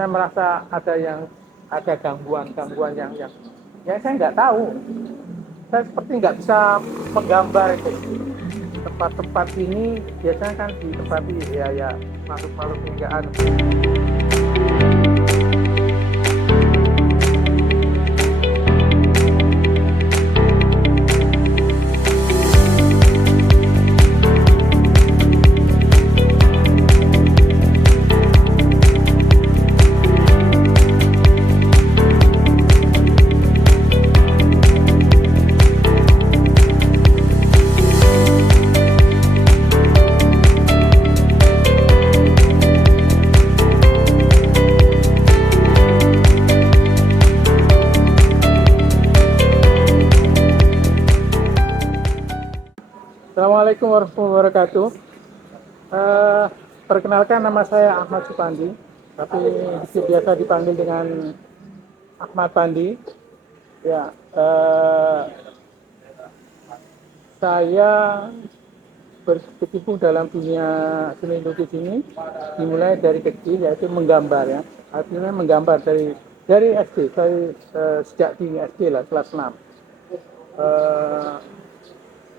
saya merasa ada gangguan yang ya saya nggak tahu. Saya seperti nggak bisa menggambar itu. Tempat-tempat ini biasanya kan ditempati ya makhluk-makhluk hingga anu. Assalamualaikum warahmatullahi wabarakatuh. Eh, Perkenalkan, nama saya Ahmad Supandi, tapi biasa dipanggil dengan Ahmad Pandi. Ya, saya berkecimpung dalam dunia seni lukis ini dimulai dari kecil, yaitu menggambar ya. Artinya menggambar dari SD. Saya sejak di SD lah, kelas 6.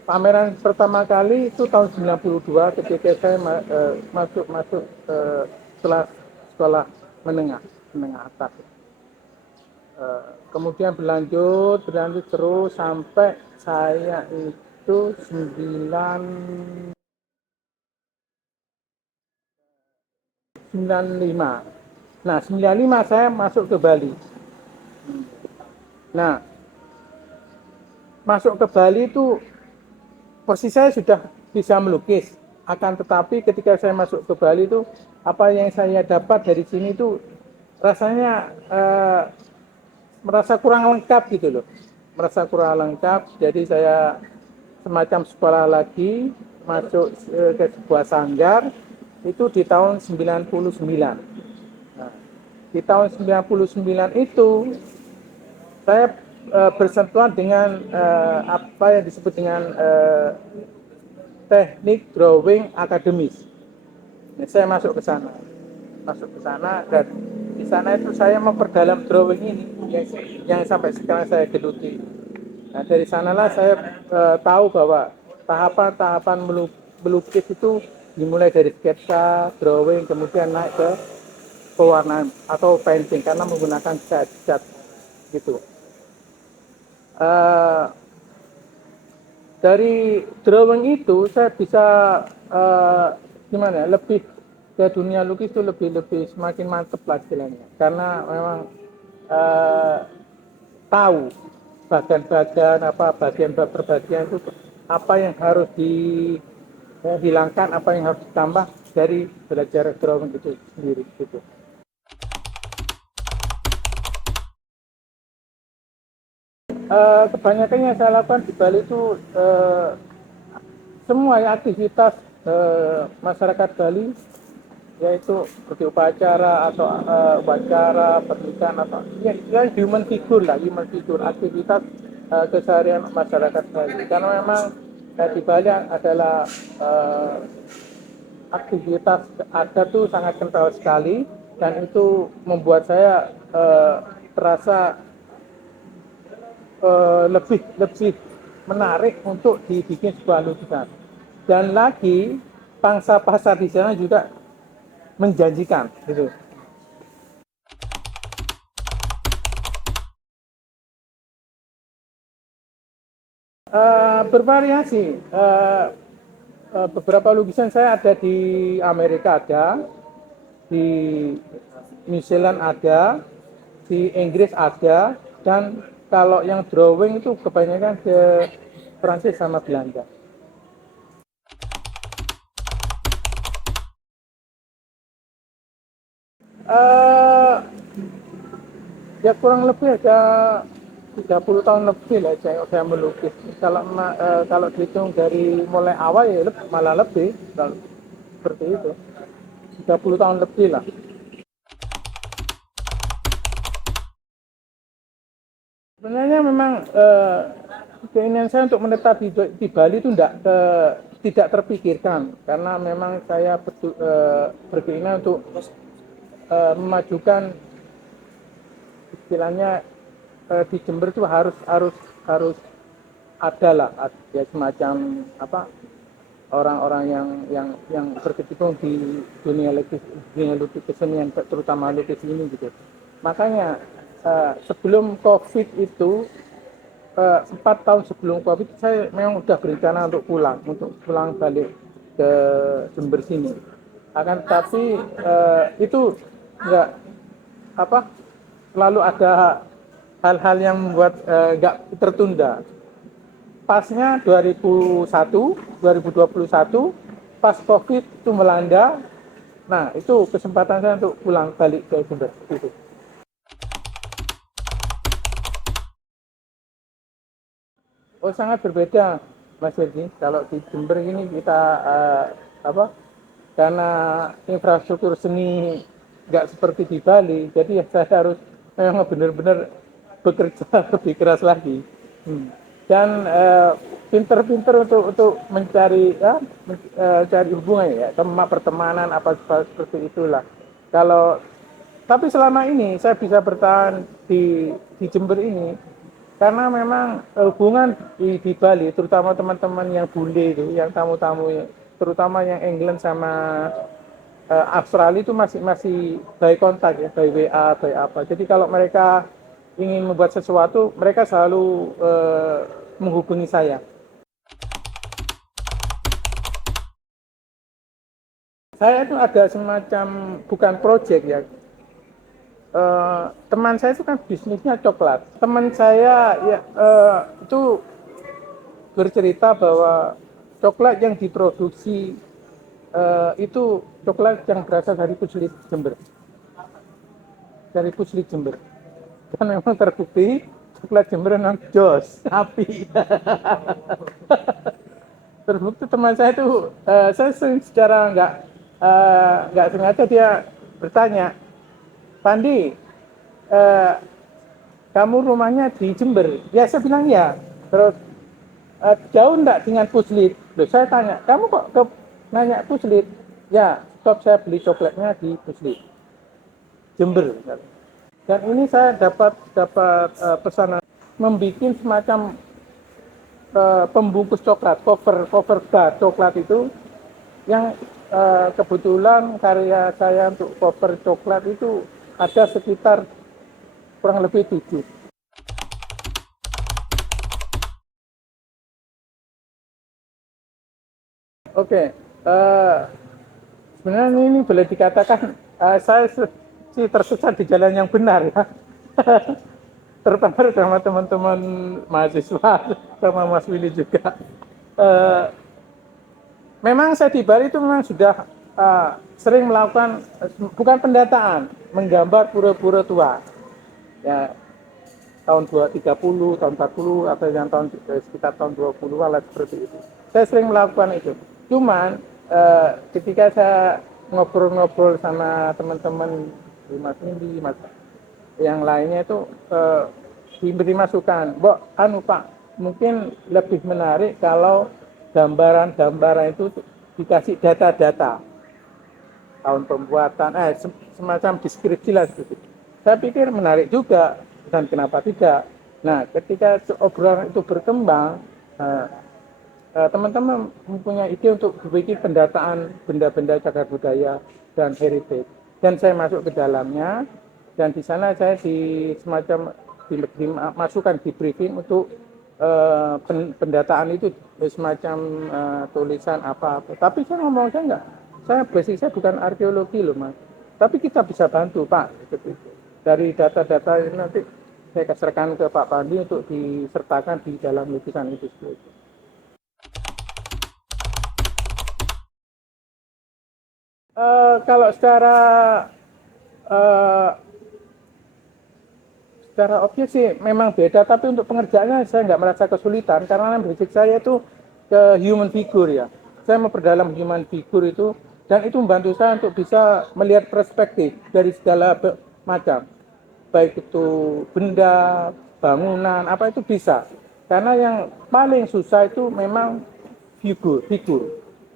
Pameran pertama kali itu tahun 92 ketika saya masuk sekolah menengah atas. Kemudian berlanjut terus sampai saya itu 95. Nah, 95 saya masuk ke Bali. Nah, masuk ke Bali itu posisi saya sudah bisa melukis, akan tetapi ketika saya masuk ke Bali itu apa yang saya dapat dari sini itu rasanya merasa kurang lengkap gitu loh, merasa kurang lengkap. Jadi saya semacam sekolah lagi, masuk ke sebuah sanggar itu di tahun 99. Nah, di tahun 99 itu saya bersentuhan dengan apa yang disebut dengan teknik drawing akademis. Nah, saya masuk ke sana, dan di sana itu saya memperdalam drawing ini yang sampai sekarang saya geluti. Nah, dari sanalah saya tahu bahwa tahapan-tahapan melukis itu dimulai dari sketsa, drawing, kemudian naik ke pewarnaan atau painting karena menggunakan cat gitu. Dari drawing itu saya bisa gimana lebih ke dunia lukis itu lebih semakin mantep lah istilahnya, karena memang tahu bagian berbagian itu apa yang harus dihilangkan, apa yang harus ditambah dari belajar drawing itu sendiri gitu. Kebanyakan yang saya lakukan di Bali itu semua ya, aktivitas masyarakat Bali, yaitu seperti upacara atau upacara pernikahan atau ya human figure lah, aktivitas keseharian masyarakat Bali, karena memang di Bali adalah aktivitas adat tuh sangat kental sekali, dan itu membuat saya terasa lebih menarik untuk dibikin sebuah lukisan. Dan lagi pangsa pasar di sana juga menjanjikan gitu. Bervariasi. Beberapa lukisan saya ada di Amerika, ada di New Zealand, ada di Inggris, ada, dan kalau yang drawing itu kebanyakan ke Prancis sama Belanda. Ya kurang lebih ada 30 tahun lebih lah saya melukis. Kalau dihitung dari mulai awal ya malah lebih, seperti itu. 30 tahun lebih lah. Sebenarnya memang keinginan saya untuk menetap di Bali itu tidak terpikirkan, karena memang saya berkeinginan untuk memajukan istilahnya di Jember itu harus ada lah ya semacam apa orang-orang yang berkecimpung di dunia lukis kesenian terutama lukis ini gitu. Makanya sebelum COVID itu 4 tahun sebelum COVID saya memang udah berencana untuk pulang balik ke Jember sini. Akan tetapi itu nggak apa lalu ada hal-hal yang membuat nggak tertunda. Pasnya 2021 pas COVID itu melanda. Nah, itu kesempatan saya untuk pulang balik ke Jember gitu. Oh, sangat berbeda Mas Ferdi. Kalau di Jember ini kita apa? Karena infrastruktur seni nggak seperti di Bali, jadi ya saya harus memang benar-benar bekerja lebih keras lagi. Dan pinter-pinter untuk mencari cari hubungan ya, pertemanan apa seperti itulah. Kalau tapi selama ini saya bisa bertahan di Jember ini karena memang hubungan di Bali, terutama teman-teman yang bule itu, yang tamu-tamu, terutama yang England sama Australia itu masih masih by kontak ya, by WA, by apa. Jadi kalau mereka ingin membuat sesuatu, mereka selalu menghubungi saya. Saya itu ada semacam bukan project ya. Teman saya itu kan bisnisnya coklat. Teman saya ya itu bercerita bahwa coklat yang diproduksi itu coklat yang berasal dari Puslit Jember. Dari Puslit Jember. Dan memang terbukti coklat Jember memang jos, api. Terbukti teman saya itu, saya secara nggak sengaja dia bertanya, Pandi, kamu rumahnya di Jember? Ya saya bilang ya. Terus jauh enggak dengan Puslit? Loh, saya tanya, kamu kok nanya Puslit? Ya, stop saya beli coklatnya di Puslit Jember. Dan ini saya dapat pesanan membuat semacam pembungkus coklat, cover bar coklat itu yang kebetulan karya saya untuk cover coklat itu ada sekitar kurang lebih 7. Oke, sebenarnya ini boleh dikatakan saya sih tersesat di jalan yang benar ya. Terutama sama teman-teman mahasiswa, sama Mas Willy juga. Memang saya di Bali itu memang sudah sering melakukan bukan pendataan, menggambar pura-pura tua. Ya, tahun 230, tahun 40 atau yang tahun sekitar tahun 20 lah seperti itu. Saya sering melakukan itu. Cuman ketika saya ngobrol-ngobrol sama teman-teman di Mas Indi, Mas yang lainnya itu diberi masukan, Pak, mungkin lebih menarik kalau gambaran-gambaran itu dikasih data-data tahun pembuatan, semacam deskripsi lah gitu. Saya pikir menarik juga dan kenapa tidak. Nah, ketika obrolan itu berkembang, teman-teman mempunyai ide untuk bikin pendataan benda-benda cagar budaya dan heritage. Dan saya masuk ke dalamnya, dan di sana saya dimasukkan di briefing untuk pendataan itu semacam tulisan apa-apa. Tapi saya ngomong saya basic saya bukan arkeologi loh Mas. Tapi kita bisa bantu Pak. Dari data-data ini nanti saya serahkan ke Pak Pandi untuk disertakan di dalam lukisan itu. Kalau secara objek sih memang beda, tapi untuk pengerjaannya saya nggak merasa kesulitan karena basic saya itu ke human figure ya. Saya memperdalam human figure itu dan itu membantu saya untuk bisa melihat perspektif dari segala macam, baik itu benda, bangunan, apa itu bisa. Karena yang paling susah itu memang figur,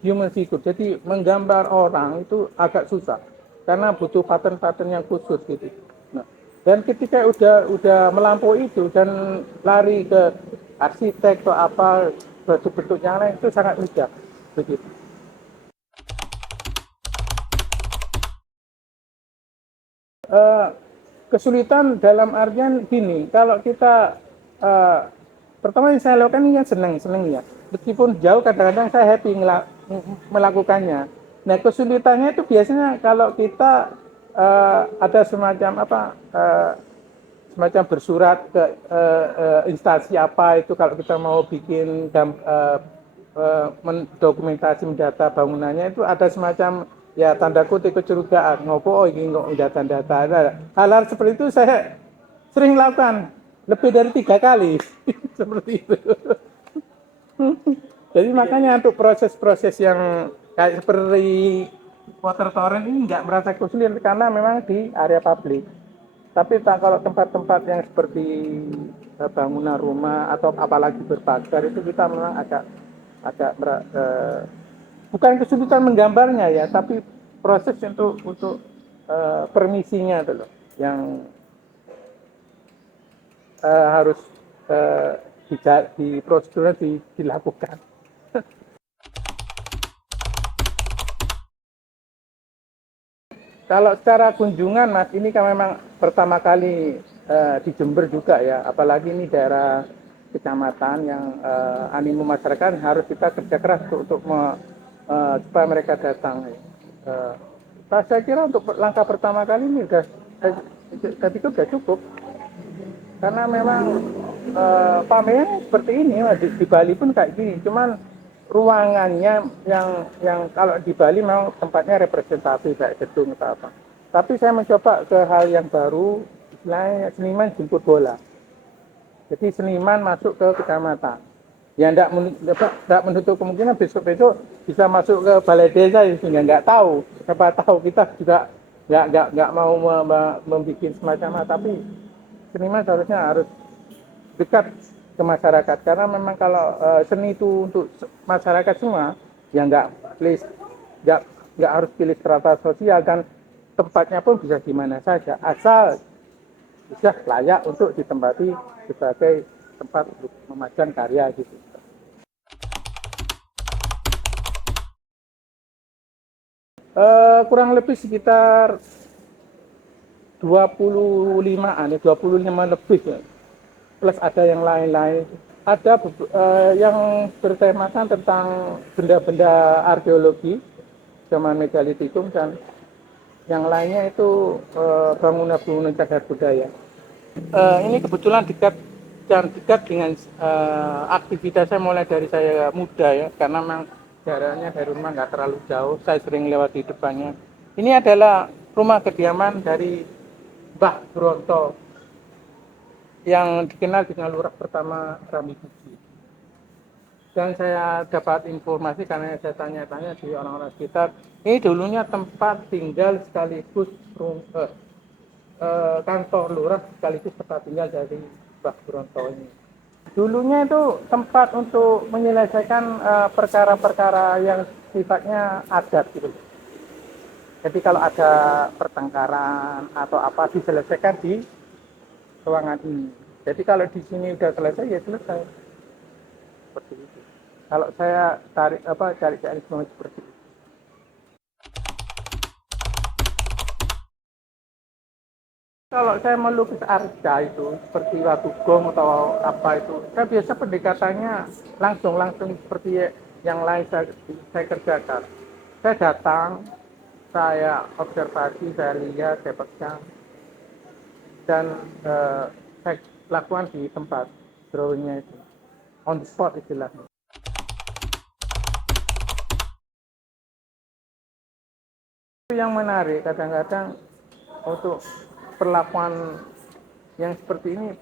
human figure. Jadi menggambar orang itu agak susah. karena butuh pattern-pattern yang khusus gitu. Nah, dan ketika udah melampaui itu dan lari ke arsitek atau apa bentuk-bentuk yang lain itu sangat mudah begitu. Eh, Kesulitan dalam artian gini, kalau kita pertama yang saya lakukan ini kan seneng ya, meskipun jauh kadang-kadang saya happy melakukannya. Nah kesulitannya itu biasanya kalau kita ada semacam apa semacam bersurat ke instansi apa itu kalau kita mau bikin mendokumentasi mendata bangunannya itu ada semacam ya tanda kutip kecurigaan ngopo oh ini nggak data-data hal-hal seperti itu saya sering lakukan lebih dari 3 kali seperti itu. Jadi makanya untuk proses-proses yang kayak seperti water torrent ini nggak merasa kesulitan karena memang di area publik. Tapi kalau tempat-tempat yang seperti bangunan rumah atau apalagi berpagar itu kita memang agak agak bukan kesulitan menggambarnya ya, tapi proses untuk permisinya itu loh yang harus di prosedurnya dilakukan. Kalau secara kunjungan Mas, ini kan memang pertama kali di Jember juga ya, apalagi ini daerah kecamatan yang animo masyarakat harus kita kerja keras untuk supaya mereka datang. Saya kira untuk langkah pertama kali ini ketika sudah cukup, karena memang pameran seperti ini di Bali pun kayak gini, cuman ruangannya yang kalau di Bali memang tempatnya representatif kayak gedung atau apa. Tapi saya mencoba ke hal yang baru, istilahnya seniman jemput bola. Jadi seniman masuk ke kecamatan. Ya enggak menutup kemungkinan besok-besok bisa masuk ke balai desa sehingga nggak tahu. Siapa tahu kita juga nggak mau membuat semacam apa, tapi seniman seharusnya harus dekat ke masyarakat karena memang kalau seni itu untuk masyarakat semua ya nggak nggak harus pilih strata sosial dan tempatnya pun bisa di mana saja asal bisa layak untuk ditempati sebagai tempat untuk memajukan karya gitu. Kurang lebih sekitar 25-an ya 25 lebih ya. Plus ada yang lain-lain. Ada yang bertemakan tentang benda-benda arkeologi zaman megalitikum dan yang lainnya itu bangunan-bangunan cagar budaya. Ini kebetulan dekat dengan aktivitas saya mulai dari saya muda ya, karena memang jaraknya dari rumah nggak terlalu jauh, saya sering lewat di depannya. Ini adalah rumah kediaman dari Mbah Bronto yang dikenal dengan lurah pertama Rami Puji. Dan saya dapat informasi karena saya tanya-tanya di orang-orang sekitar, ini dulunya tempat tinggal sekaligus kantor lurah sekaligus tempat tinggal dari Mbah Bronto ini. Dulunya itu tempat untuk menyelesaikan perkara-perkara yang sifatnya adat gitu. Jadi kalau ada pertengkaran atau apa diselesaikan di ruangan ini. Jadi kalau di sini udah selesai ya selesai. Seperti itu. Kalau saya cari informasi seperti itu. Kalau saya melukis arca itu seperti Watu Gong atau apa itu, saya biasa pendekatannya langsung seperti yang lain saya kerjakan. Saya datang, saya observasi, saya lihat, saya pegang, dan saya lakukan di tempat drawingnya itu, on the spot istilahnya. Yang menarik kadang-kadang untuk perlakuan yang seperti ini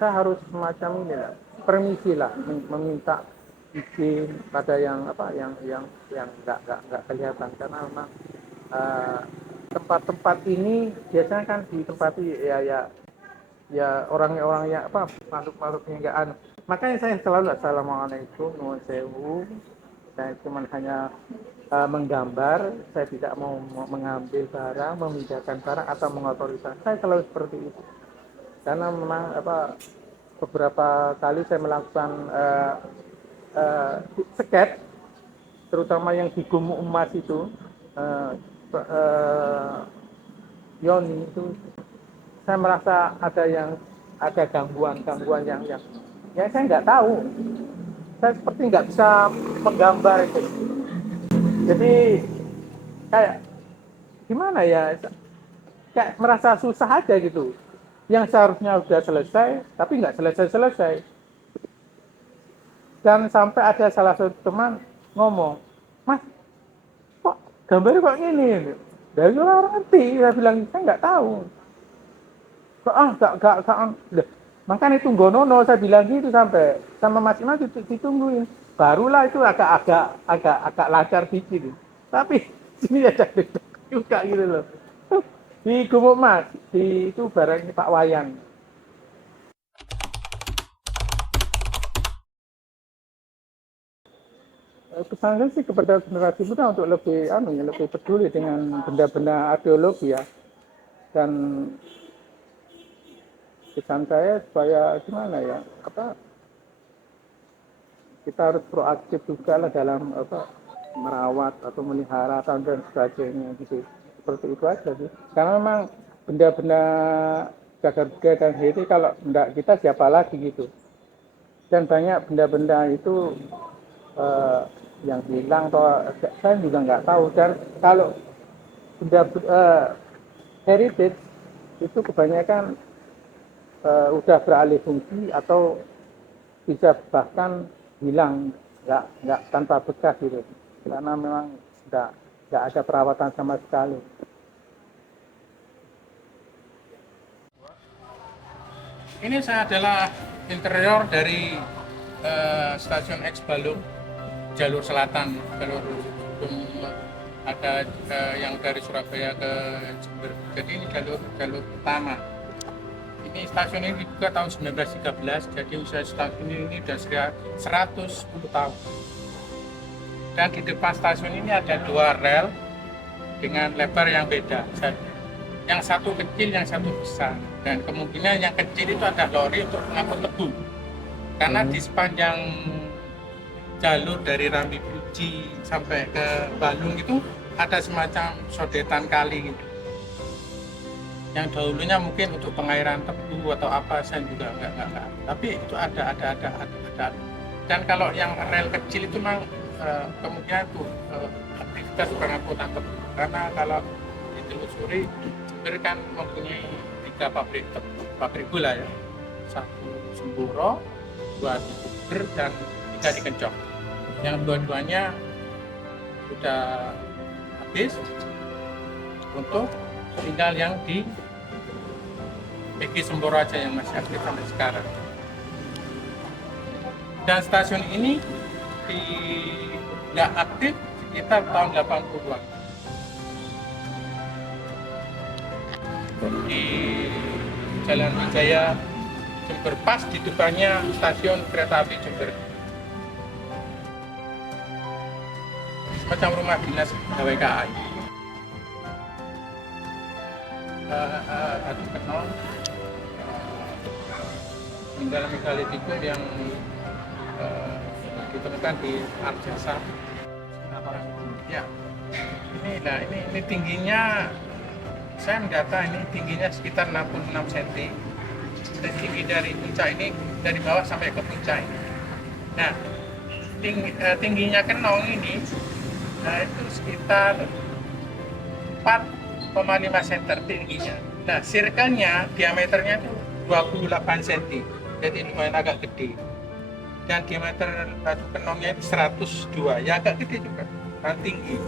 saya harus semacam ini lah, permisi lah, meminta izin pada yang nggak kelihatan karena memang tempat-tempat ini biasanya kan ditempati ya orang-orang yang makhluk-makhluk yang nggak anu. Makanya saya selalu assalamualaikum nuwun sewu. Saya cuma hanya menggambar, saya tidak mau mengambil barang, memindahkan barang atau mengotoritas. Saya selalu seperti itu. Karena memang beberapa kali saya melakukan sket, terutama yang di Gumuk Emas itu, Yoni itu, saya merasa ada gangguan yang saya nggak tahu. Saya seperti nggak bisa menggambar itu. Jadi kayak gimana ya? Kayak merasa susah aja gitu. Yang seharusnya sudah selesai, tapi nggak selesai. Dan sampai ada salah satu teman ngomong, Mas, kok gambarnya kok gini? Dari orang ngerti, saya bilang saya nggak tahu. Nggak. Makanya tunggu nono, saya bilang gitu sampai sama Mas Iman ditungguin. Barulah itu agak lancar dikit. Tapi sini ada juga gitu loh. Di Gumuk Mas, itu barangnya Pak Wayan. Pesan saya sih kepada generasi muda untuk lebih peduli dengan benda-benda arkeologi ya. Dan pesan saya supaya gimana ya, kita harus proaktif juga lah dalam merawat atau melihara dan sebagainya gitu. Seperti itu aja sih. Karena memang benda-benda cagar budaya dan HT kalau enggak kita siapa lagi gitu. Dan banyak benda-benda itu yang hilang atau saya juga nggak tahu. Dan kalau benda heritage itu kebanyakan udah beralih fungsi atau bisa bahkan hilang, nggak tanpa bekas gitu, karena memang nggak ada perawatan sama sekali. Ini saya adalah interior dari stasiun X Balung jalur selatan, jalur ada yang dari Surabaya ke Jember. Jadi ini jalur utama. Ini stasiun ini dibuka tahun 1913, jadi usia stasiun ini sudah 110 tahun. Dan di depan stasiun ini ada 2 rel dengan lebar yang beda. Yang satu kecil, yang satu besar. Dan kemungkinan yang kecil itu ada lori untuk mengangkut tebu. Karena di sepanjang jalur dari Rambi Bruji sampai ke Balung itu ada semacam sodetan kali gitu. Yang dahulunya mungkin untuk pengairan tebu atau apa, saya juga nggak. Tapi itu ada. Dan kalau yang rel kecil itu memang kemungkinan itu aktivitas pengangkutan tebu. Karena kalau ditelusuri, Jember kan mempunyai 3 pabrik gula ya, 1 Semburo, 2 di Jember, dan 3 di Kencok. Yang dua-duanya sudah habis, untuk tinggal yang di PG Semboro aja yang masih aktif sampai sekarang. Dan stasiun ini nggak aktif sekitar tahun 80-an. Di Jalan Wijaya Jember, pas di depannya stasiun kereta api Jember. Semacam rumah dinas pegawai KAI. Batu Kenong, tinggal megalitikum yang ditemukan di Arjasa. Ya, ini tingginya, saya mendata ini tingginya sekitar 66 cm. Dan tinggi dari puncak ini dari bawah sampai ke puncak ini. Nah, tingginya Kenong ini, itu sekitar 4,5 cm tingginya. Nah, circle-nya, diameternya itu 28 cm, jadi lumayan agak gede. Dan diameter Batu Kenongnya itu 102, ya agak gede juga, kan tinggi.